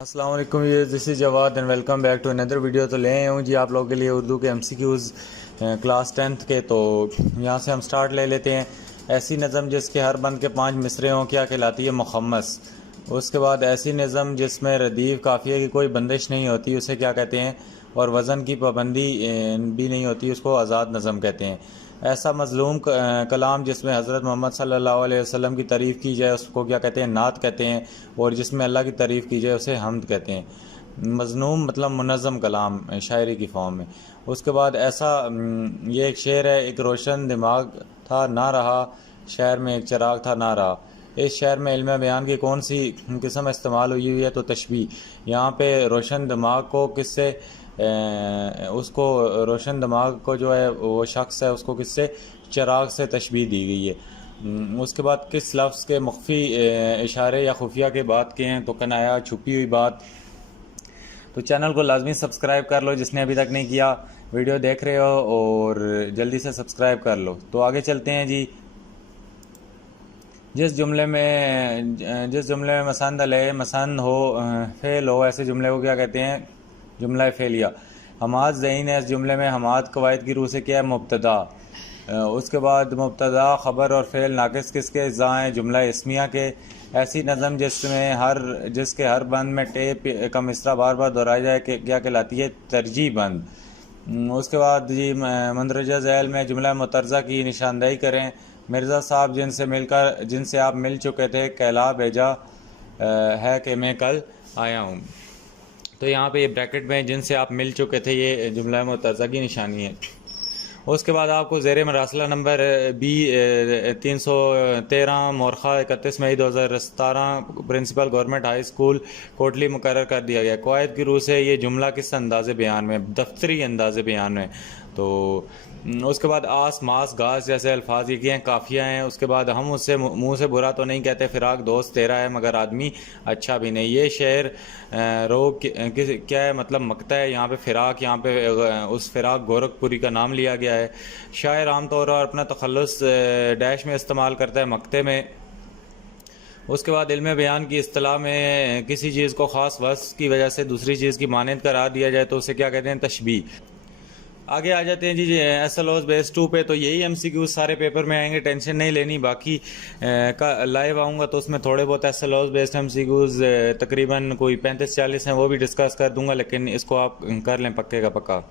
अस्सलाम वालेकुम, ये this is Jawad and welcome back to another video. तो ले आया हूँ जी आप लोगों के लिए उर्दू के एमसीक्यूज़ क्लास 10th के। तो यहाँ से हम स्टार्ट ले लेते हैं। ऐसी नज़म जिसके हर बंद के 5 मिसरे हों क्या कहलाती है? मुखम्मस। उसके बाद ऐसी नज़म जिसमें रदीफ़ काफ़िया की कोई बंदिश नहीं होती उसे क्या कहते हैं? और वज़न की पाबंदी भी नहीं होती उसको आज़ाद नज़म कहते हैं। ऐसा मज़लूम कलाम जिसमें हज़रत मोहम्मद सल्लल्लाहु अलैहि वसल्लम की तारीफ़ की जाए उसको क्या कहते हैं? नात कहते हैं। और जिसमें अल्लाह की तारीफ़ की जाए उसे हम्द कहते हैं। मज़लूम मतलब मुनज़्ज़म कलाम शायरी की फॉर्म में। उसके बाद ऐसा ये एक शेर है। एक रोशन दिमाग था ना रहा, शहर में एक चिराग था ना रहा। इस शहर में इल्म बयान की कौन सी किस्म इस्तेमाल हुई है? तो तशबीह। यहाँ पे रोशन दिमाग को किससे उसको रोशन दिमाग को जो है वो शख्स है उसको किससे? चिराग से तशबीह दी गई है। उसके बाद किस लफ्ज़ के मुख्फी इशारे या खुफिया के बात के हैं? तो कनाया, छुपी हुई बात। तो चैनल को लाजमी सब्सक्राइब कर लो जिसने अभी तक नहीं किया। वीडियो देख रहे हो और जल्दी से सब्सक्राइब कर लो। तो आगे चलते हैं जी। जिस जुमले में मसंद अलय मसंद हो फ़ेल हो, ऐसे जुमले को क्या कहते हैं? जुमला फ़ेलिया। हमाद ज़ईन है। इस जुमले में हमाद कवायद की रूह से क्या है? मुब्तदा। उसके बाद मुब्तदा खबर और फ़ेल नाकिस किसके अज्जा हैं? जुमला इस्मिया के। ऐसी नज़म जिसके हर बंद में टेप का मिसरा बार बार दोहराया जाए कि क्या कहलाती है? तरजीह बंद। उसके बाद जी मंदरजा झैल में जुमला मुतरज़ा की निशानदेही करें। मिर्ज़ा साहब जिनसे आप मिल चुके थे कहला भेजा है कि मैं कल आया हूँ। तो यहाँ पे ये ब्रैकेट में जिनसे आप मिल चुके थे ये जुमला मुतरज़ा की निशानी है। उसके बाद आपको ज़ेर मरासला नंबर बी 313 मोरखा 31 मई 2017 principal government high school Kotli मुकर्रर कर दिया गया। कवायद की रूह से ये जुमला किस अंदाज़े बयान में? दफ्तरी अंदाज़े बयान में। तो उसके बाद आस मास घास जैसे अल्फाज ये हैं काफ़िया हैं। उसके बाद हम उससे मुंह से बुरा तो नहीं कहते, फ़िराक दोस्त तेरा है मगर आदमी अच्छा भी नहीं। ये शेर रोग क्या है? मतलब मकता है। यहाँ पे फ़िराक, यहाँ पे उस फ़िराक गोरखपुरी का नाम लिया गया है। शायर आमतौर पर अपना तखल्लुस डैश में इस्तेमाल करता है, मकते में। उसके बाद इल्म बयान की इस्तिलाह में किसी चीज़ को ख़ास वस्फ़ की वजह से दूसरी चीज़ की मानद करार दिया जाए तो उसे क्या कहते हैं? तशबीह। आगे आ जाते हैं जी एस एल ओज बेस 2 पे। तो यही एम सी क्यूज सारे पेपर में आएंगे, टेंशन नहीं लेनी। बाकी का लाइव आऊँगा तो उसमें थोड़े बहुत एस एल ओज बेस्ड एम सी क्यूज तकरीबन कोई 35-40 हैं वो भी डिस्कस कर दूंगा, लेकिन इसको आप कर लें पक्के का पक्का।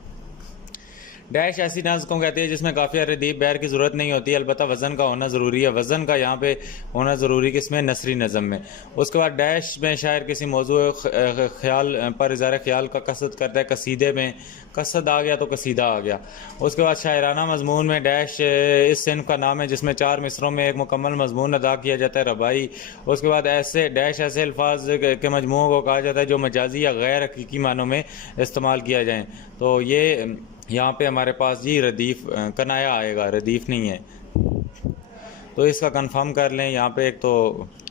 डैश ऐसी नज़्म को कहते हैं जिसमें काफ़िया रदीफ बैर की ज़रूरत नहीं होती, अलबत्ता वज़न का होना ज़रूरी है। वज़न का यहाँ पे होना ज़रूरी किसमें? नसरी नज़म में। उसके बाद डैश में शायर किसी मौजू ख्याल पर इज़हार ख्याल का कसद करता है, कसीदे में कसद आ गया तो कसीदा आ गया। उसके बाद शायराना मजमून में डैश इस सिन्फ का नाम है जिसमें 4 मिसरों में एक मुकम्मल मजमून अदा किया जाता है, रबाई। उसके बाद ऐसे डैश ऐसे अल्फाज के मजमू को कहा जाता है जो मजाजी या गैर हकीकी मानों में इस्तेमाल किया जाए। तो ये यहाँ पे हमारे पास जी रदीफ़ कनाया आएगा, रदीफ़ नहीं है। तो इसका कंफर्म कर लें। यहाँ पे एक तो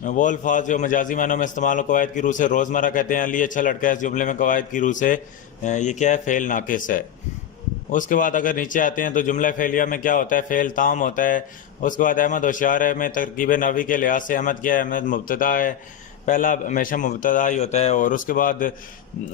वो अल्फाज जो मजाजी मानों में इस्तेमाल हो कवायद की रूह से रोज़मर्रा कहते हैं अली अच्छा लड़का है। इस जुमले में कवायद की रूह से ये क्या है? फ़ेल नाकिस है। उसके बाद अगर नीचे आते हैं तो जुमला फ़ेलिया में क्या होता है? फ़ेल ताम होता है। उसके बाद अहमद होशियार है में तरकीब नवी के लिहाज से अहमद क्या है? अहमद मुब्तदा है, पहला हमेशा मुब्तदा ही होता है। और उसके बाद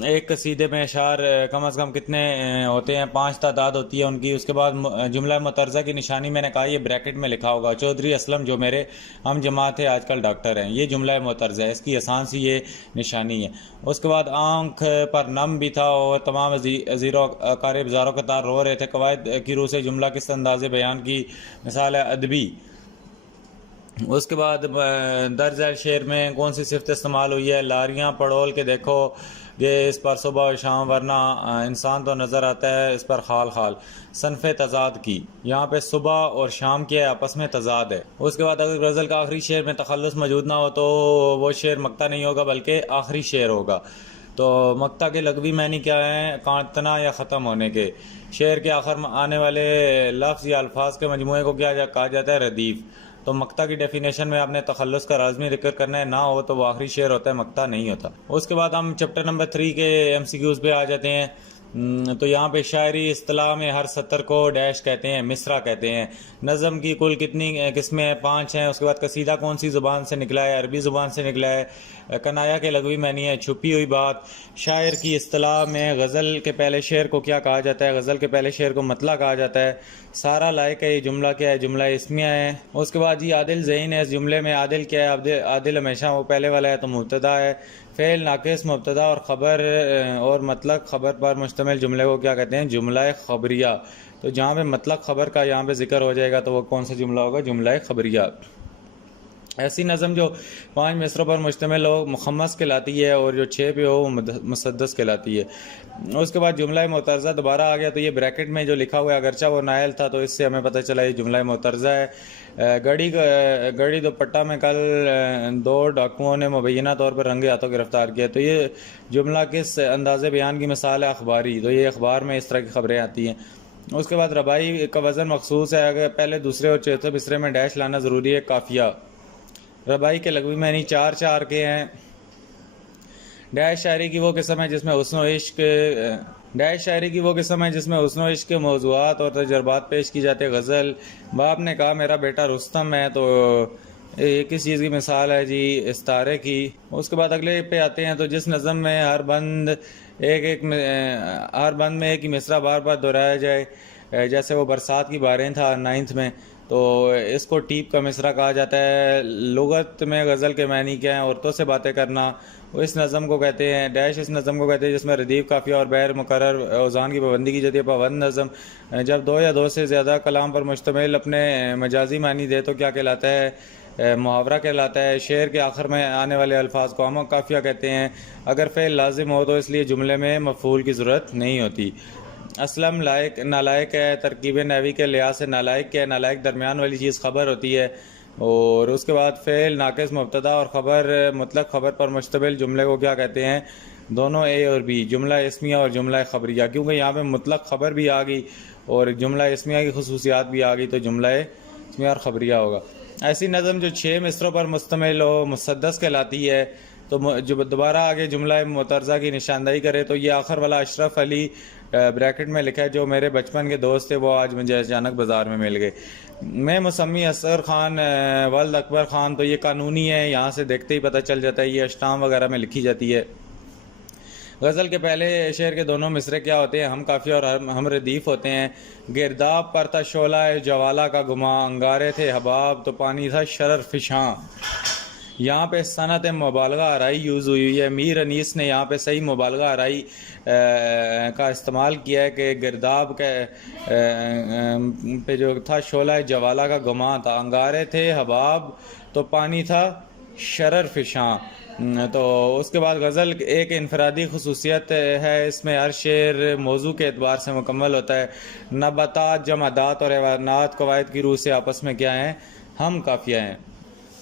एक कसीदे में अशार कम अज़ कम कितने होते हैं? 5 तादाद होती है उनकी। उसके बाद जुमला मुतरज़ा की निशानी मैंने कहा ये ब्रैकेट में लिखा होगा। चौधरी असलम जो मेरे हम जमात है आजकल डॉक्टर हैं, ये जुमला मुतरज़ा है, इसकी आसान सी ये निशानी है। उसके बाद आँख पर नम भी था और तमाम अज़ीरों अकारिब ज़ारों कतार रो रहे थे। कवायद की रूह से जुमला किस अंदाज़े बयान की मिसाल है? अदबी। उसके बाद दर्ज है शेर में कौन सी सिफ्त इस्तेमाल हुई है? लारियाँ पड़ोल के देखो ये इस पर सुबह और शाम वरना इंसान तो नज़र आता है इस पर खाल खाल। सनफ़ तज़ाद की, यहाँ पे सुबह और शाम के आपस में तज़ाद है। उसके बाद अगर गज़ल का आखिरी शेर में तखल्लुस मौजूद ना हो तो वो शेर मक्ता नहीं होगा बल्कि आखिरी शेर होगा। तो मक्ता के लगवी मानी क्या है? काटना या ख़त्म होने के। शेर के आखिर में आने वाले लफ्ज़ या अल्फाज के मजमूए को क्या कहा जाता है? रदीफ़। तो मक्ता की डेफिनेशन में आपने तखल्लुस का लाज़मी जिक्र करना है, ना हो तो वो आखिरी शेर होता है, मक्ता नहीं होता। उसके बाद हम चैप्टर नंबर 3 के एमसीक्यूज़ पे आ जाते हैं। तो यहाँ पे शायरी इस्तिलाह में हर सतर को डैश कहते हैं, मिसरा कहते हैं। नज़म की कुल कितनी किस्में हैं? 5 हैं। उसके बाद कसीदा कौन सी ज़ुबान से निकला है? अरबी ज़ुबान से निकला है। कनाया के लगवी मानी है छुपी हुई बात। शायर की इस्तिलाह में गज़ल के पहले शेर को क्या कहा जाता है? गज़ल के पहले शेर को मतला कहा जाता है। सारा लायक है, ये जुमला क्या है? जुमला इस्मिया है। उसके बाद ये आदिल ज़हीन है, इस जुमले में आदिल क्या है? आदिल हमेशा वो पहले वाला है तो मुब्तदा है। फ़ेल नाक़िस मुब्तदा और ख़बर और मतलब ख़बर पर मुश्तमिल जुमले को क्या कहते हैं? जुमला ख़बरिया। तो जहाँ पे मतलब ख़बर का यहाँ पे ज़िक्र हो जाएगा तो वो कौन सा जुमला होगा? जुमला ख़बरिया। ऐसी नज़म जो 5 मिसरों पर मुश्तमिल हो मुखम्मस कहलाती है, और जो 6 पे हो वो मुसद्दस कहलाती है। उसके बाद जुमला मोतरज़ा दोबारा आ गया, तो ये ब्रैकेट में जो लिखा हुआ है अगरचा वो नायल था, तो इससे हमें पता चला ये जुमला मोतरज़ा है। गड़ी दुपट्टा में कल 2 डाकुओं ने मुबैना तौर पर रंगे हाथों गिरफ्तार किया। तो ये जुमला किस अंदाज़े बयान की मिसाल है? अखबारी। तो ये अखबार में इस तरह की खबरें आती हैं। उसके बाद रबाई का वज़न मखसूस है, अगर पहले दूसरे और चौथे मिसरे में डैश लाना ज़रूरी है। काफिया। रबाई के लगवी मैनी 4 के हैं। डैश शायरी की वो किस्म है जिसमें हुस्न इश्क डैश शायरी की वो किस्म है जिसमें हुस्न इश्क के मौज़ूआत और तजर्बात पेश की जाते हैं। गज़ल। बाप ने कहा मेरा बेटा रुस्तम है, तो ये किस चीज़ की मिसाल है जी? इस्तारे की। उसके बाद अगले पे आते हैं, तो जिस नज़म में हर बंद में एक ही मिसरा बार बार दोहराया जाए, जैसे वो बरसात की बारें था 9th में, तो इसको टीप का मिसरा कहा जाता है। लुगत में गज़ल के मानी क्या हैं? औरतों से बातें करना। इस नज़म को कहते हैं डैश, इस नज़म को कहते हैं जिसमें रदीफ काफ़िया और बैर मुकर्रर औज़ान की पाबंदी की जाती है। पाबंद नज़म जब 2 या 2 से ज़्यादा कलाम पर मुश्तमिल अपने मजाजी मानी दे तो क्या कहलाता है? मुहावरा कहलाता है। शेर के आखिर में आने वाले अल्फाज को हम काफिया कहते हैं। अगर फ़ेल लाजिम हो तो इसलिए जुमले में मफ़ूल की ज़रूरत नहीं होती। असलम नालायक है, तरकीब नहवी के लिहाज से नालायक क्या है? नालायक दरमियान वाली चीज़ खबर होती है। और उसके बाद फ़ेल नाक़िस मुब्तदा और ख़बर मतलब ख़बर पर मुश्तमिल जुमले को क्या कहते हैं? दोनों ए और बी, जुमला इस्मिया और जुमला ख़बरिया। क्योंकि यहाँ पे मुतलक ख़बर भी आ गई और जुमला इस्मिया की खुसूसियात भी आ गई, तो जुमला इस्मिया और ख़बरिया होगा। ऐसी नज़म जो 6 मिसरों पर मुश्तमिल हो मुसद्दस कहलाती है। तो जो दोबारा आगे जुमला मुतरज़ा की निशानदाही करे, तो ये आखिर वाला अशरफ अली ब्रैकेट में लिखा है, जो मेरे बचपन के दोस्त थे वो आज मुझे अचानक बाज़ार में मिल गए। मैं मुसम्मी असगर ख़ान वल्द अकबर ख़ान, तो ये कानूनी है, यहाँ से देखते ही पता चल जाता है, ये अष्टाम वगैरह में लिखी जाती है। गज़ल के पहले शेर के दोनों मिसरे क्या होते हैं? हम काफ़ी और हम रदीफ़ होते हैं। गिरदाब पर था शोला जवाला का गुमा, अंगारे थे हबाब तो पानी था शरर फिशां। यहाँ पे सनत मुबालगा आराई यूज़ हुई है। मीर अनीस ने यहाँ पे सही मुबालगा आराई का इस्तेमाल किया है कि गिरदाब के पे जो था शोला जवाला का गुमा था, अंगारे थे हबाब तो पानी था शरर फिशां। तो उसके बाद गज़ल एक इनफरादी खसूसियत है, इसमें हर शेर मौजू के एतबार से मुकम्मल होता है। नबातात जमादात और हैवानात कवायद की रूह से आपस में क्या हैं? हम काफिया हैं।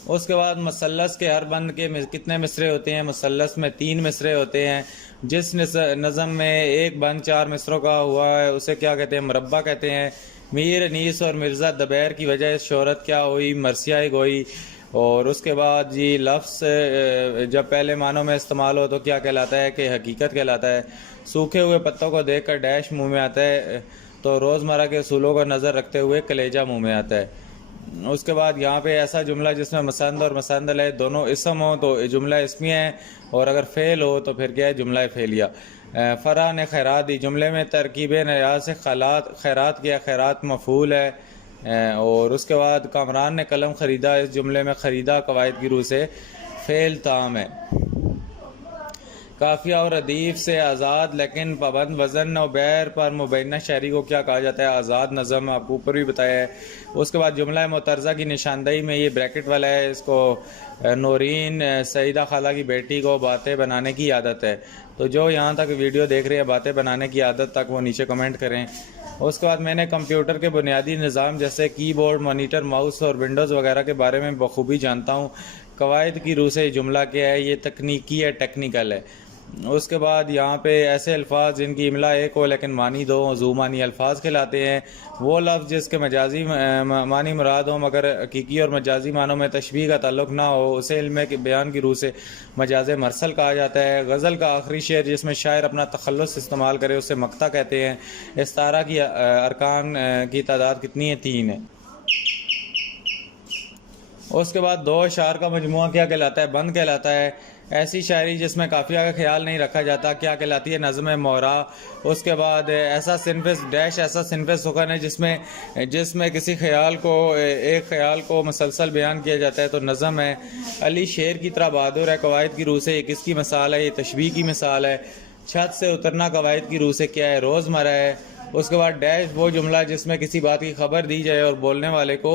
उसके बाद मसल्लस के हर बंद के कितने मिसरे होते हैं? मसल्लस में 3 मिसरे होते हैं। जिस नज़म में एक बंद 4 मिसरों का हुआ है उसे क्या कहते हैं? मुरब्बा कहते हैं। मीर अनीस और मिर्ज़ा दबैर की वजह से शोहरत क्या हुई? मरसिया गोई। और उसके बाद जी लफ्ज़ जब पहले मानों में इस्तेमाल हो तो क्या कहलाता है? कि हकीकत कहलाता है। सूखे हुए पत्तों को देखकर डैश मुंह में आता है, तो रोज़मर्रा के असूलों को नज़र रखते हुए कलेजा मुंह में आता है। उसके बाद यहाँ पे ऐसा जुमला जिसमें मसंद और मसंदल है दोनों इसम हो तो जुमला इसमिया है, और अगर फ़ेल हो तो फिर क्या है? जुमला फ़ेलिया। फ़रा ने खैरात दी, जुमले में तरकीब नयाज से खैरात किया, खैरात मफूल है। और उसके बाद कामरान ने कलम ख़रीदा, इस जुमले में ख़रीदा कवायद की रूह से फ़ेल ताम है। काफिया और अदीफ से आज़ाद लेकिन पाबंद वज़न और बैर पर मुबैना शायरी को क्या कहा जाता है? आज़ाद नज़म, आपको ऊपर भी बताया है। उसके बाद जुमला मुतरज़ा की निशानदही में ये ब्रैकेट वाला है, इसको नौरीन सईदा खाला की बेटी को बातें बनाने की आदत है। तो जो यहाँ तक वीडियो देख रहे हैं बातें बनाने की आदत तक, वो नीचे कमेंट करें। उसके बाद मैंने कंप्यूटर के बुनियादी निज़ाम जैसे कीबोर्ड, मॉनिटर, माउस और विंडोज़ वगैरह के बारे में बखूबी जानता हूँ। कवायद की रूह से जुमला क्या है? ये तकनीकी है, टेक्निकल है। उसके बाद यहाँ पे ऐसे अल्फाज जिनकी इमला एक हो लेकिन मानी दो, ज़ूमानी अल्फाज कहलाते हैं। वो लफ्ज़ जिसके मजाजी मानी मुराद हो मगर हकीकी और मजाजी मानों में तशबीह का ताल्लुक ना हो, उसे इल्म के बयान की रूह से मजाज मरसल कहा जाता है। गज़ल का आखिरी शेर जिसमें शायर अपना तखल्लुस इस्तेमाल करे उसे मक्ता कहते हैं। इस्तारा की अरकान की तादाद कितनी है? 3 है। उसके बाद दो अशार का मजमुआ क्या कहलाता है? बंद कहलाता है। ऐसी शायरी जिसमें काफिया का ख्याल नहीं रखा जाता क्या कहलाती है? नज़्म मोहरा। उसके बाद ऐसा सिनफ डैश ऐसा सिनफ सुखन है जिसमें जिसमें किसी ख्याल को एक ख्याल को मुसलसल बयान किया जाता है तो नज़म है। अली शेर की तरह बहादुर है कवायद की रूह से, ये किसकी मिसाल है? ये तशबीह की मिसाल है। छत से उतरना कवायद की रूह से क्या है? रोज़मर्रा है। उसके बाद डैश वो जुमला जिसमें किसी बात की खबर दी जाए और बोलने वाले को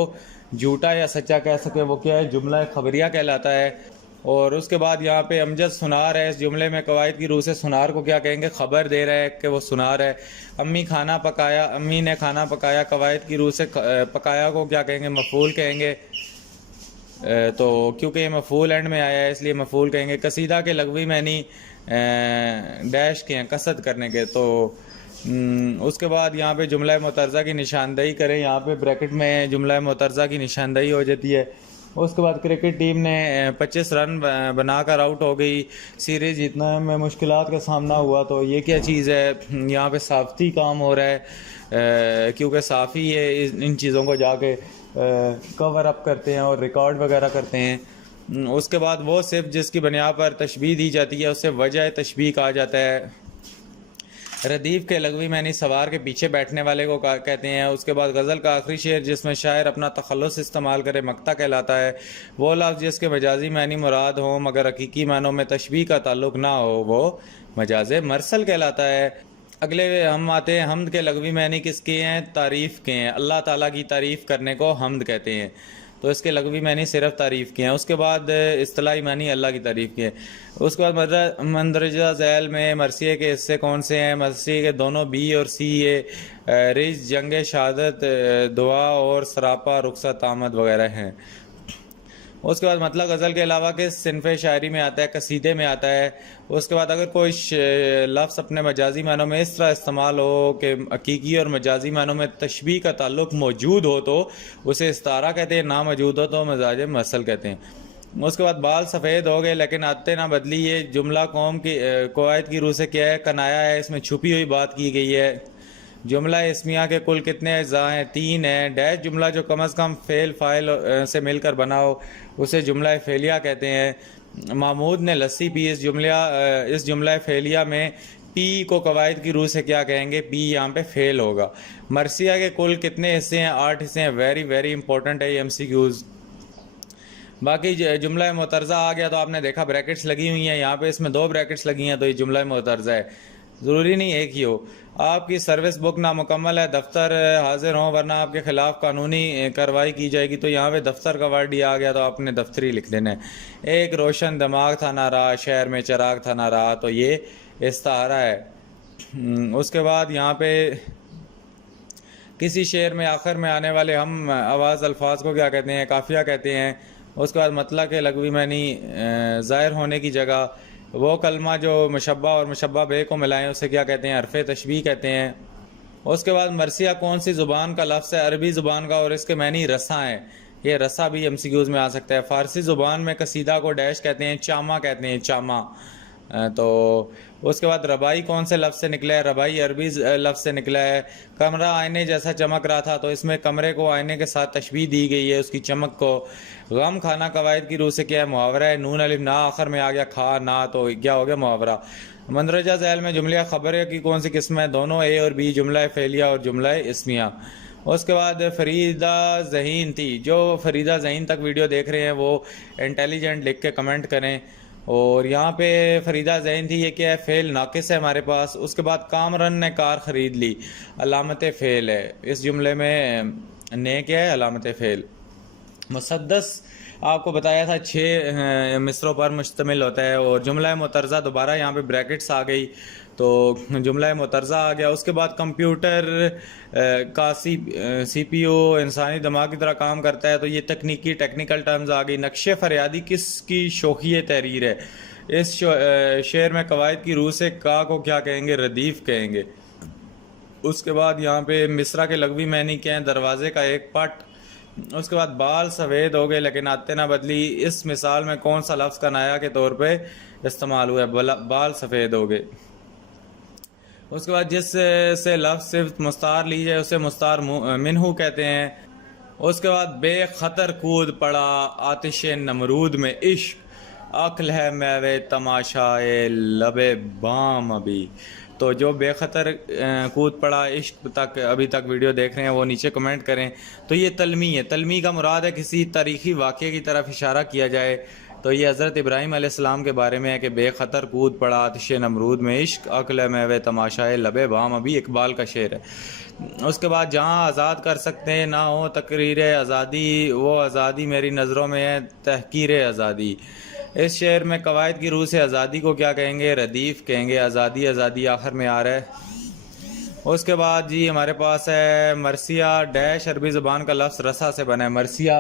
झूठा या सच्चा कह सके, वो क्या है? जुमला खबरिया कहलाता है। और उसके बाद यहाँ पे अमजद सुनार है। इस जुमले में कवायद की रूह से सुनार को क्या कहेंगे? खबर दे रहा है कि वो सुनार है। अम्मी खाना पकाया, अम्मी ने खाना पकाया, कवायद की रूह से पकाया को क्या कहेंगे? मफूल कहेंगे। तो क्योंकि ये मफूल एंड में आया है इसलिए मफूल कहेंगे। कसीदा के लगवी मैनी डैश के हैं कसद करने के। तो उसके बाद यहाँ पे जुमला मुतरज़ा की निशानदही करें। यहाँ पे ब्रैकेट में जुमला मुतरज़ा की निशानदही हो जाती है। उसके बाद क्रिकेट टीम ने 25 रन बनाकर आउट हो गई, सीरीज जीतने में मुश्किलात का सामना हुआ। तो ये क्या चीज़ है? यहाँ पे साफ़ी काम हो रहा है क्योंकि साफ़ी ये इन चीज़ों को जाके कवर अप करते हैं और रिकॉर्ड वगैरह करते हैं। उसके बाद वो सिर्फ जिसकी बुनियाद पर तशबीह दी जाती है उसे वजह तशबीह कहा जाता है। रदीफ के लगवी मैनी सवार के पीछे बैठने वाले को कहते हैं। उसके बाद गज़ल का आखिरी शेर जिसमें शायर अपना तखल्लुस इस्तेमाल करे मक्ता कहलाता है। वो लफ्ज़ जिसके मजाजी मैनी मुराद हो मगर हकीकी मानों में तशबीह का ताल्लुक ना हो वो मजाज मरसल कहलाता है। अगले हम आते हैं हम्द के लगवी मैनी किसके हैं? तारीफ़ के हैं। अल्लाह ताला की तारीफ़ करने को हम्द कहते हैं। तो इसके लगवी मैनी सिर्फ तारीफ़ के हैं। उसके बाद इस्तिलाही मैनी अल्लाह की तारीफ़ के हैं। उसके बाद मंदरजा झैल में मरसिए के हिस्से कौन से हैं? मरसिए के दोनों बी और सी ए रिज जंग शहादत दुआ और सरापा रुखसत आमद वगैरह हैं। उसके बाद मतलब गज़ल के अलावा किस सिनफ शायरी में आता है? कसीदे में आता है। उसके बाद अगर कोई लफ्ज़ अपने मजाजी मानों में इस तरह इस्तेमाल हो कि हकीकी और मजाजी मानों में तशबीह का ताल्लुक मौजूद हो तो उसे इस्तारा कहते हैं, ना मौजूद हो तो मजाज मसल कहते हैं। उसके बाद बाल सफ़ेद हो गए लेकिन आते ना बदली, ये जुमला कौम की कवायद की रूह से क्या है? कनाया है। इसमें छुपी हुई बात की गई है। जुमला इसमिया के कुल कितने अज़्ज़ा हैं? 3 हैं। डैश जुमला जो कम अज़ कम फ़ेल फ़ाइल से मिलकर बना हो उसे जुमला फ़ेलिया कहते हैं। महमूद ने लस्सी पी। इस जुमला फ़ेलिया में पी को कवायद की रूह से क्या कहेंगे? पी यहाँ पे फ़ेल होगा। मरसिया के कुल कितने हिस्से हैं? 8 हिस्से हैं। वेरी वेरी इंपॉर्टेंट है ये MCQs। बाकी जुमला मुतरज़ा आ गया तो आपने देखा ब्रैकेट्स लगी हुई हैं। यहाँ पे इसमें 2 ब्रैकेट्स लगी हैं तो ये जुमला मुतरज़ा है। ज़रूरी नहीं एक ही हो। आपकी सर्विस बुक नामुकम्मल है, दफ्तर हाजिर हों वरना आपके ख़िलाफ़ कानूनी कार्रवाई की जाएगी। तो यहाँ पे दफ्तर का वर्ड ही आ गया तो आपने दफ्तरी लिख देना है। एक रोशन दिमाग था ना रहा, शहर में चिराग था ना रहा, तो ये इस्तारा है। उसके बाद यहाँ पे किसी शेर में आखिर में आने वाले हम आवाज़ अल्फाज को क्या कहते हैं? काफिया कहते हैं। उसके बाद मतलब के लगवी मैनी ज़ाहिर होने की जगह वो कलमा जो मुशब्बा और मुशब्बा बे को मिलाएं उसे क्या कहते हैं? हरफ तशबीह कहते हैं। उसके बाद मरसिया कौन सी ज़ुबान का लफ्ज़ है? अरबी ज़ुबान का और इसके मैनी रसा हैं। ये रसा भी MCQs में आ सकता है। फ़ारसी ज़ुबान में कसीदा को डैश कहते हैं, चामा कहते हैं, चामा। तो उसके बाद रबाई कौन से लफ्ज़ से निकला है? रबाई अरबी लफ्ज़ से निकला है। कमरा आईने जैसा चमक रहा था तो इसमें कमरे को आईने के साथ तशबीह दी गई है उसकी चमक को। गम खाना कवायद की रूह से क्या है? मुहावरा है। नून अलिफ ना आखिर में आ गया, खा ना, तो क्या हो गया? मुहावरा। मंदरजा झैल में जुमला खबर की कौन सी किस्म है? दोनों ए और बी, जुमला फ़ेलिया और जुमला इस्मिया। उसके बाद फरीदा जहीन थी। जो फरीदा जहीन तक वीडियो देख रहे हैं वो इंटेलिजेंट लिख के कमेंट करें। और यहाँ पे फरीदा जैन थी, ये क्या है? फ़ेल नाकिस है हमारे पास। उसके बाद कामरन ने कार ख़रीद ली, अलामत फ़ेल है। इस जुमले में ने क्या है? अलामत फ़ेल। मुसद्दस आपको बताया था 6 मिसरों पर मुश्तमिल होता है। और जुमला मुतरज़ा दोबारा यहाँ पे ब्रैकेट्स आ गई तो जुमला मुतरज़ा आ गया। उसके बाद कंप्यूटर का CPU इंसानी दिमाग की तरह काम करता है तो ये टेक्निकल टर्म्स आ गई। नक्शे फरियादी किसकी शोखी तहरीर है? इस शेर में कवायद की रूह से का को क्या कहेंगे? रदीफ कहेंगे। उसके बाद यहाँ पे मिसरा के लग़वी मानी क्या है? दरवाजे का एक पट। उसके बाद बाल सफ़ेद हो गए लेकिन आते ना बदली, इस मिसाल में कौन सा लफ्ज़ कनाया के तौर पे इस्तेमाल हुआ है? बाल सफ़ेद हो गए। उसके बाद जिस से लफ्ज़ सिर्फ मुस्तार ली जाए उसे मुस्तार मिन्हू कहते हैं। उसके बाद बेखतर कूद पड़ा आतिश नमरूद में इश्क, अक्ल है मैवे तमाशाए लबे बाम अभी। तो जो बेखतर कूद पड़ा इश्क तक अभी तक वीडियो देख रहे हैं वो नीचे कमेंट करें। तो ये तलमी है। तलमी का मुराद है किसी तारीख़ी वाक़े की तरफ इशारा किया जाए। तो ये हज़रत इब्राहीम अलैहिस्सलाम के बारे में है कि बेखतर कूद पड़ा आतिश नमरूद में इश्क, अक्ल में तमाशाए लबे बाम अभी, इकबाल का शेर है। उसके बाद जहाँ आज़ाद कर सकते ना हो तकरीर आज़ादी, वो आज़ादी मेरी नज़रों में है तहकीर आज़ादी। इस शेर में कवायद की रूह से आज़ादी को क्या कहेंगे? रदीफ़ कहेंगे। आज़ादी आज़ादी आखिर में आ रहा है। उसके बाद जी हमारे पास है मरसिया डैश, अरबी ज़बान का लफ्ज़ रसा से बना है मरसिया,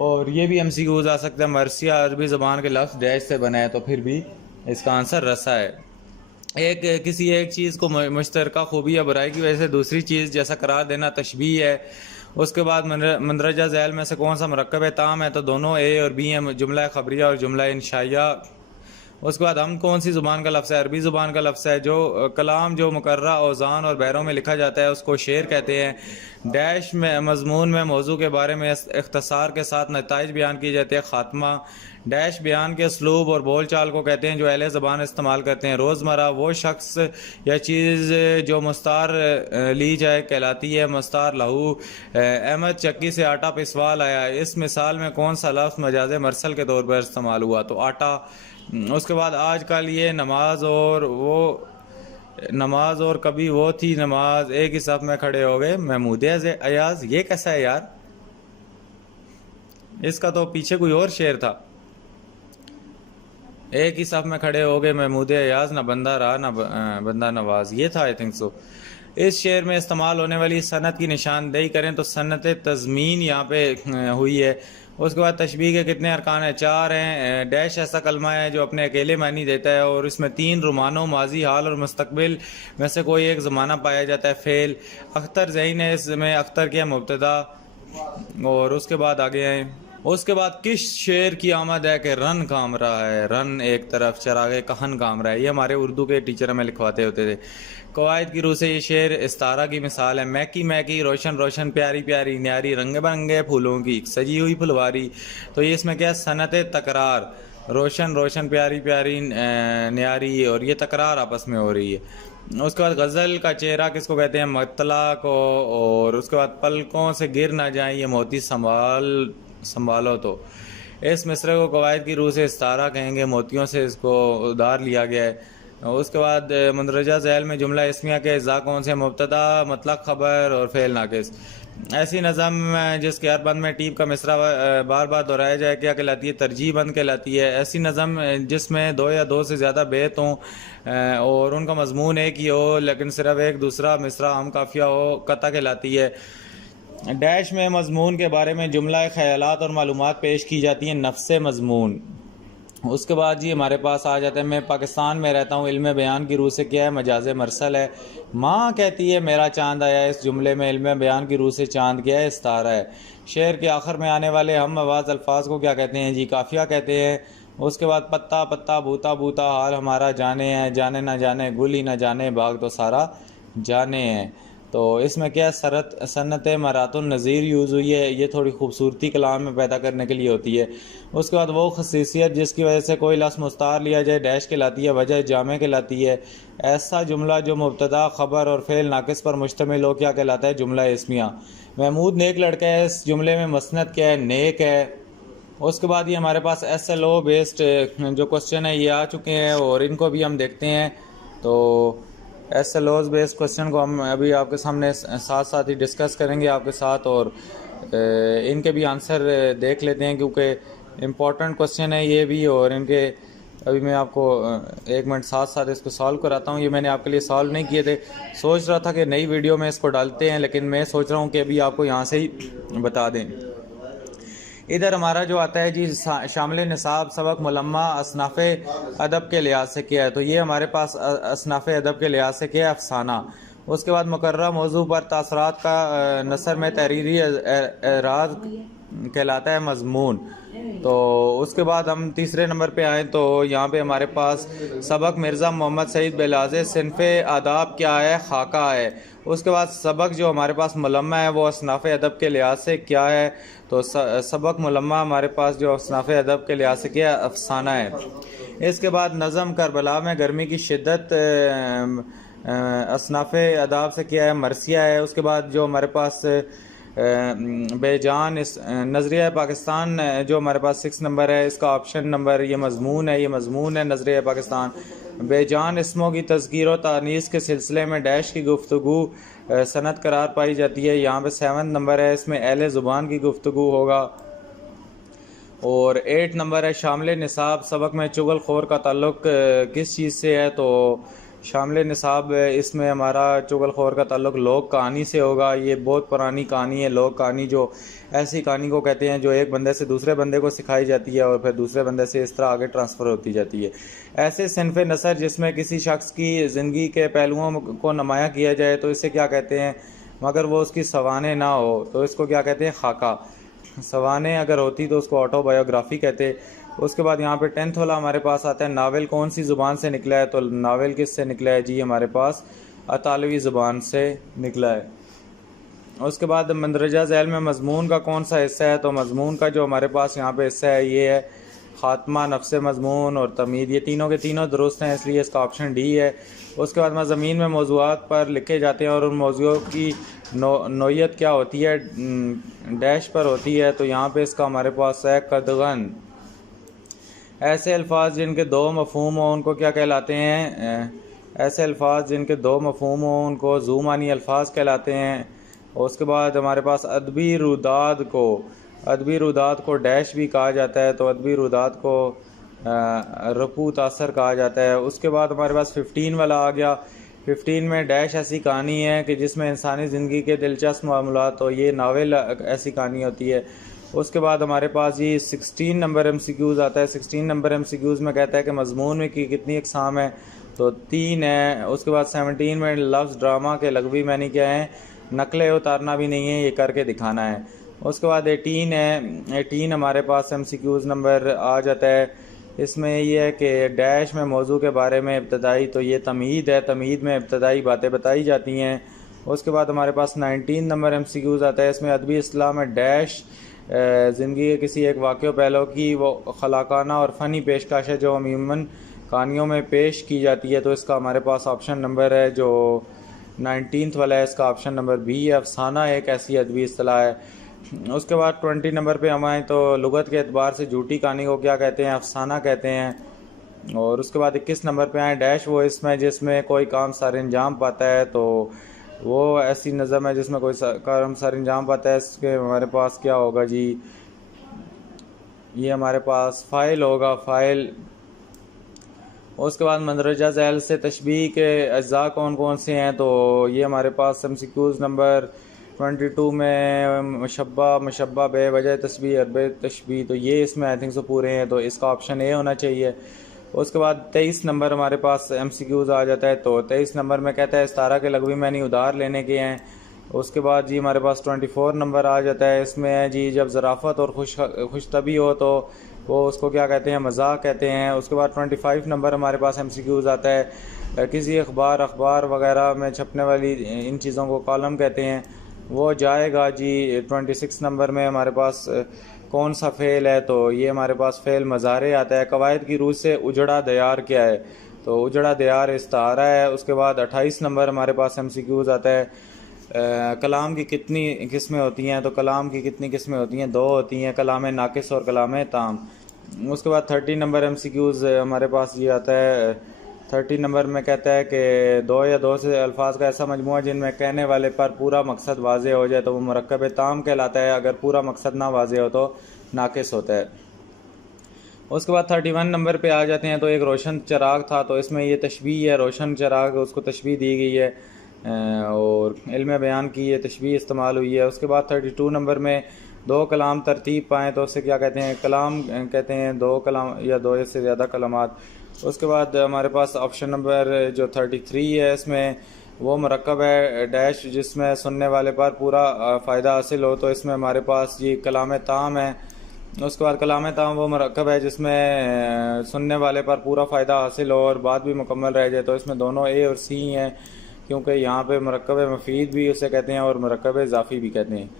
और ये भी MCQs आ सकता है। मरसिया अरबी ज़बान के लफ्ज़ डैश से बना है तो फिर भी इसका आंसर रसा है। किसी एक चीज़ को मुश्तरका खूबी या बुराई की वजह से दूसरी चीज़ जैसा करार देना तशबीह है। उसके बाद मंदरजा झैल में से कौन सा मरकब ताम है? तो दोनों ए और बी हैं, जुमला खबरिया और जुमला इंशाइया। उसके बाद हम कौन सी ज़ुबान का लफ्ज़ है? अरबी ज़ुबान का लफ्ज़ है। जो कलाम जो मुकर्रा औज़ान और बैरों में लिखा जाता है उसको शेर कहते हैं। डैश में मज़मून में मौजू के बारे में इख्तसार के साथ नताइज बयान किए जाते हैं। ख़ात्मा डैश बयान के असलूब और बोल चाल को कहते हैं जो अहले ज़बान इस्तेमाल करते हैं। रोज़मर्रा वो शख्स या चीज़ जो मुस्तार ली जाए कहलाती है मुस्तार लहू। अहमद चक्की से आटा पिसवा लाया, इस मिसाल में कौन सा लफ्ज़ मजाज मरसल के तौर पर इस्तेमाल हुआ? तो आटा। उसके बाद आजकल ये नमाज और कभी वो थी नमाज, एक ही सफ में खड़े हो गए महमूद अयाज। ये कैसा है यार? इसका तो पीछे कोई और शेर था। एक ही सफ में खड़े हो गए महमूद अयाज, ना बंदा रहा ना बंदा नवाज, ये था आई थिंक सो। इस शेर में इस्तेमाल होने वाली सनत की निशानदेही करें तो सनत तज़मीन यहाँ पे हुई है। उसके बाद तशबीह के कितने अरकान हैं? 4 हैं। डैश ऐसा कलमा है जो अपने अकेले मानी देता है और इसमें 3 रुमानों माजी, हाल और मुस्तकबिल में से कोई एक ज़माना पाया जाता है। फेल अख्तर ज़हीन है, इसमें अख्तर किया मुब्तदा, और उसके बाद आगे आए। उसके बाद किस शेर की आमद है कि रन काम रहा है? रन एक तरफ चरागे कहन काम रहा है। ये हमारे उर्दू के टीचर हमें लिखवाते होते थे। कवायद की रूह से ये शेर इस्तारा की मिसाल है। महकी महकी रोशन रोशन प्यारी प्यारी न्यारी, रंग बिरंगे फूलों की सजी हुई फुलवारी। तो ये इसमें क्या है? सनत तकरार, रोशन रोशन प्यारी प्यारी न्यारी, और ये तकरार आपस में हो रही है। उसके बाद गज़ल का चेहरा किसको कहते हैं? मतला को। और उसके बाद पलकों से गिर ना जाए ये मोती संभालो। तो इस मिसरे को कवायद की रूह से इस्तारा कहेंगे, मोतियों से इसको उधार लिया गया है। उसके बाद मंदरजा झैल में जुमला इसमिया के अज़्ज़ा कौन से? मुब्तदा, मतलब खबर और फ़ेल नाकिस। ऐसी नज़म जिसके हर बंद में टीप का मिसरा बार बार दोहराया जाए क्या कहलाती है? तरजीह बंद कहलाती है। ऐसी नज़म जिसमें 2 या 2 से ज़्यादा बेत हों और उनका मजमून एक ही हो लेकिन सिर्फ एक दूसरा मिसरा हम काफिया हो, कता कहलाती है। डैश में मजमून के बारे में जुमला ख्यालात और मालूमात पेश की जाती हैं, नफ्से मजमून। उसके बाद जी हमारे पास आ जाता है, मैं पाकिस्तान में रहता हूँ, इल्म बयान की रूह से क्या है? मजाज मरसल है। माँ कहती है मेरा चांद आया, इस जुमले में इल्म बयान की रूह से चांद क्या है? इस्तारा है। शेर के आखिर में आने वाले हम आवाज़ अल्फाज को क्या कहते हैं जी? काफिया कहते हैं। उसके बाद पत्ता पत्ता बूता बूता हाल हमारा जाने हैं, जाने ना जाने गुल ही ना जाने बाग तो सारा जाने हैं। तो इसमें क्या सन्नत मरातुन नज़ीर यूज़ हुई है, ये थोड़ी खूबसूरती कलाम में पैदा करने के लिए होती है। उसके बाद वो खसीसियत जिसकी वजह से कोई लफ्ज़ मुस्तार लिया जाए डैश कहलाती है, वजह जामे कहलाती है। ऐसा जुमला जो मुब्तदा खबर और फ़ेल नाकिस पर मुश्तमिल हो क्या कहलाता है? जुमला इस्मिया। महमूद नेक लड़का है, इस जुमले में मसनद क्या है? नेक है। उसके बाद ये हमारे पास SLO बेस्ड जो क्वेश्चन है ये आ चुके हैं और इनको भी हम देखते हैं। तो SLOs बेस्ड क्वेश्चन को हम अभी आपके सामने साथ साथ ही डिस्कस करेंगे आपके साथ, और इनके भी आंसर देख लेते हैं क्योंकि इम्पोर्टेंट क्वेश्चन है ये भी। और इनके अभी मैं आपको 1 मिनट साथ साथ इसको सॉल्व कराता हूँ। ये मैंने आपके लिए सॉल्व नहीं किए थे, सोच रहा था कि नई वीडियो में इसको डालते हैं, लेकिन मैं सोच रहा हूँ कि अभी आपको यहाँ से ही बता दें। इधर हमारा जो आता है जी शामिल निसाब सबक मुलम्मा असनाफ़ अदब के लिहाज से क्या है, तो ये हमारे पास असनाफ़ अदब के लिहाज से क्या है, अफसाना। उसके बाद मुकर्रर मौजू पर तासरात का नसर में तहरीरी एराज कहलाता है मजमून। तो उसके बाद हम तीसरे नंबर पे आए तो यहाँ पे हमारे पास सबक मिर्ज़ा मोहम्मद सईद बेलाज़े सिनफ़े आदाब क्या है, खाका है। उसके बाद सबक जो हमारे पास मुलम्मा है वो असनाफ़ अदब के लिहाज से क्या है, तो सबक मुलम्मा हमारे पास जो असनाफ़ अदब के लिहाज से क्या है, अफसाना है। इसके बाद नज़म करबला में गर्मी की शिद्दत असनाफ़ अदाब से क्या है, मरसिया है। उसके बाद जो हमारे पास बेजान इस नज़रिया पाकिस्तान जो हमारे पास 6 नंबर है, इसका ऑप्शन नंबर ये मजमून है, ये मजमून है नज़रिया पाकिस्तान। बेजान इसमों की तज़कीर व तानीस के सिलसिले में डैश की गुफ्तगू सनद करार पाई जाती है, यहाँ पे 7 नंबर है, इसमें अहले ज़ुबान की गुफ्तगू होगा। और 8 नंबर है शामिल निसाब सबक में चुगलखोर का ताल्लुक़ किस चीज़ से है, तो शामिल निसाब इसमें हमारा चुगलखोर का ताल्लुक़ लोक कहानी से होगा। ये बहुत पुरानी कहानी है लोक कहानी, जो ऐसी कहानी को कहते हैं जो एक बंदे से दूसरे बंदे को सिखाई जाती है और फिर दूसरे बंदे से इस तरह आगे ट्रांसफ़र होती जाती है। ऐसे सिनफ़ नसर जिसमें किसी शख्स की ज़िंदगी के पहलुओं को नुमायाँ किया जाए तो इसे क्या कहते हैं, मगर वो उसकी सवाने ना हो तो इसको क्या कहते हैं, खाका। सवाने अगर होती तो उसको ऑटोबायोग्राफी कहते। उसके बाद यहाँ पे 10th वाला हमारे पास आता है नावल कौन सी ज़ुबान से निकला है, तो नावल किस से निकला है जी, हमारे पास अतालवी ज़ुबान से निकला है। उसके बाद मंदरजा झैल में मजमून का कौन सा हिस्सा है, तो मजमून का जो हमारे पास यहाँ पे हिस्सा है ये है ख़ात्मा, नफ्स मजमून और तमीद। ये तीनों के तीनों दुरुस्त हैं, इसलिए इसका ऑप्शन डी है। उसके बाद मज़ामीन में मौज़ूआत पर लिखे जाते हैं और उन मौज़ूओं की नोयत क्या होती है, डैश पर होती है, तो यहाँ पे इसका हमारे पास है कदगन। ऐसे अल्फाज जिनके दो मफ़हूम हों उनको क्या कहलाते हैं, ऐसे अल्फाज जिनके दो मफ़हूम हों उनको ज़ूमानी अल्फाज कहलाते हैं। उसके बाद हमारे पास अदबी रुदात को डैश भी कहा जाता है, तो अदबी रुदात को रफू तासर कहा जाता है। उसके बाद हमारे पास 15 वाला आ गया। 15 में डैश ऐसी कहानी है कि जिसमें इंसानी ज़िंदगी के दिलचस्प मामलात, तो ये नावल ऐसी कहानी होती है। उसके बाद हमारे पास ये 16 नंबर MCQs आता है। 16 नंबर MCQs में कहता है कि मजमून में की कितनी अक़साम है, तो 3 है। उसके बाद 17 में लफ्ज़ ड्रामा के लगवी मैंने क्या है, नकलें उतारना भी नहीं है, ये करके दिखाना है। उसके बाद 18 है। 18 हमारे पास MCQs नंबर आ जाता है। इसमें यह है कि डैश में मौजू के बारे में इब्तदाई, तो ये तमीद है, तमीद में इब्तदाई बातें बताई जाती हैं। उसके बाद हमारे पास 19 नंबर MCQs आता है। इसमें अदबी इस्लाह में डैश ज़िंदगी के किसी एक वाक़े पहलू की वो खलाकाना और फ़नी पेशकश है जो अमूमन कहानियों में पेश की जाती है, तो इसका हमारे पास ऑप्शन नंबर है जो 19th वाला है, इसका ऑप्शन नंबर बी है। अफसाना एक ऐसी अदबी इस्तिलाह है। उसके बाद 20 नंबर पे हम आएँ तो लुगत के एतबार से झूठी कहानी को क्या कहते हैं, अफसाना कहते हैं। और उसके बाद 21 नंबर पे आएँ, डैश वो इसमें जिसमें कोई काम सर अंजाम पाता है, तो वो ऐसी नज़म है जिसमें कोई काम सर अंजाम पाता है। इसके हमारे पास क्या होगा जी, ये हमारे पास फ़ाइल होगा, फ़ाइल। उसके बाद मंदरजा झैल से तशबीह के अज्जा कौन कौन से हैं, तो ये हमारे पास MCQs नंबर 22 में मुशब्बा बेवजह तशबीह अरबे तशबीह, तो ये इसमें आई थिंक सो पूरे हैं, तो इसका ऑप्शन ए होना चाहिए। उसके बाद 23 नंबर हमारे पास MCQs आ जाता है, तो 23 नंबर में कहता है इस्तारा के लगवी मैंने उधार लेने के हैं। उसके बाद जी हमारे पास 24 नंबर आ जाता है। इसमें है जी जब ज़राफ़त और खुशतबी हो तो वो उसको क्या कहते हैं, मजाक कहते हैं। उसके बाद 25 नंबर हमारे पास MCQs आता है। किसी अखबार वगैरह में छपने वाली इन चीज़ों को कॉलम कहते हैं, वो जाएगा जी। 26 नंबर में हमारे पास कौन सा फ़ेल है, तो ये हमारे पास फ़ेल मज़ारे आता है। कवायद की रूह से उजड़ा दयार क्या है, तो उजड़ा दयार इस्तारा है। उसके बाद 28 नंबर हमारे पास MCQs आता है। कलाम की कितनी किस्में होती हैं, तो कलाम की कितनी किस्में होती हैं, 2 होती हैं, कलाम नाकिस और कलाम ताम। उसके बाद 30 नंबर MCQs हमारे पास ये आता है। 30 नंबर में कहता है कि 2 या 2 से अल्फाज का ऐसा मजमूआ जिनमें कहने वाले पर पूरा मकसद वाज़े हो जाए तो वो मुरक्कब ताम कहलाता है, अगर पूरा मकसद ना वाज़े हो तो नाकिस होता है। उसके बाद 31 नंबर पे आ जाते हैं, तो एक रोशन चराग था, तो इसमें ये तशबीह है, रोशन चराग उसको तशबीह दी गई है और इल्म बयान की ये तशबीह इस्तेमाल हुई है। उसके बाद 32 नंबर में दो कलाम तरतीब पाएँ तो उसे क्या कहते हैं, कलाम कहते हैं, दो कलाम या दो से ज़्यादा कलामात। उसके बाद हमारे पास ऑप्शन नंबर जो 33 है, इसमें वो मरकब है डैश जिसमें सुनने वाले पर पूरा फ़ायदा हासिल हो, तो इसमें हमारे पास ये कलाम ताम है। उसके बाद कलाम ताम वो मरकब है जिसमें सुनने वाले पर पूरा फ़ायदा हासिल हो और बात भी मुकम्मल रह जाए, तो इसमें दोनों ए और सी हैं, क्योंकि यहाँ पे मरकब मफीद भी उसे कहते हैं और मरकब इजाफ़ी भी कहते हैं।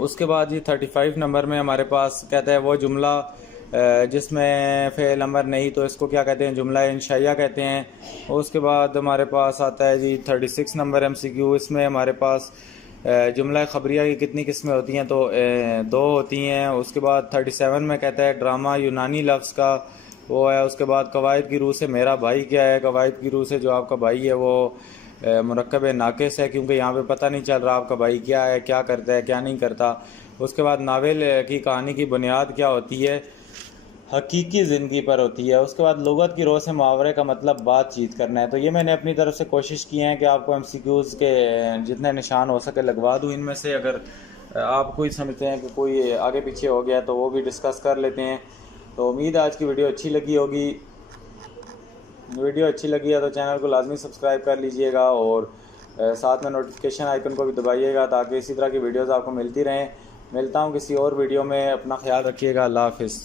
उसके बाद ये 35 नंबर में हमारे पास कहता है वो जुमला जिसमें फ़ेल अमर नहीं, तो इसको क्या कहते हैं, जुमला इंशाइया कहते हैं। उसके बाद हमारे पास आता है जी 36 नंबर MCQ। इसमें हमारे पास जुमला खबरिया की कितनी किस्में होती हैं, तो दो होती हैं। उसके बाद 37 में कहता है ड्रामा यूनानी लफ्ज़ का वो है। उसके बाद कवायद की रूह से मेरा भाई क्या है, कवायद की रूह से जो आपका भाई है वो मुरक्कब नाक़िस है, क्योंकि यहाँ पे पता नहीं चल रहा आपका भाई क्या है, क्या करता है, क्या नहीं करता। उसके बाद नावल की कहानी की बुनियाद क्या होती है, हकीकी ज़िंदगी पर होती है। उसके बाद लुगत की रो से मुहावरे का मतलब बातचीत करना है। तो ये मैंने अपनी तरफ से कोशिश की है कि आपको MCQs के जितने निशान हो सके लगवा दूँ। इनमें से अगर आप कोई समझते हैं कि कोई आगे पीछे हो गया तो वो भी डिस्कस कर लेते हैं। तो उम्मीद है आज की वीडियो अच्छी लगी होगी। वीडियो अच्छी लगी है तो चैनल को लाजमी सब्सक्राइब कर लीजिएगा और साथ में नोटिफिकेशन आइकन को भी दबाइएगा ताकि इसी तरह की वीडियोस आपको मिलती रहें। मिलता हूँ किसी और वीडियो में, अपना ख्याल रखिएगा। अल्लाह हाफिज़।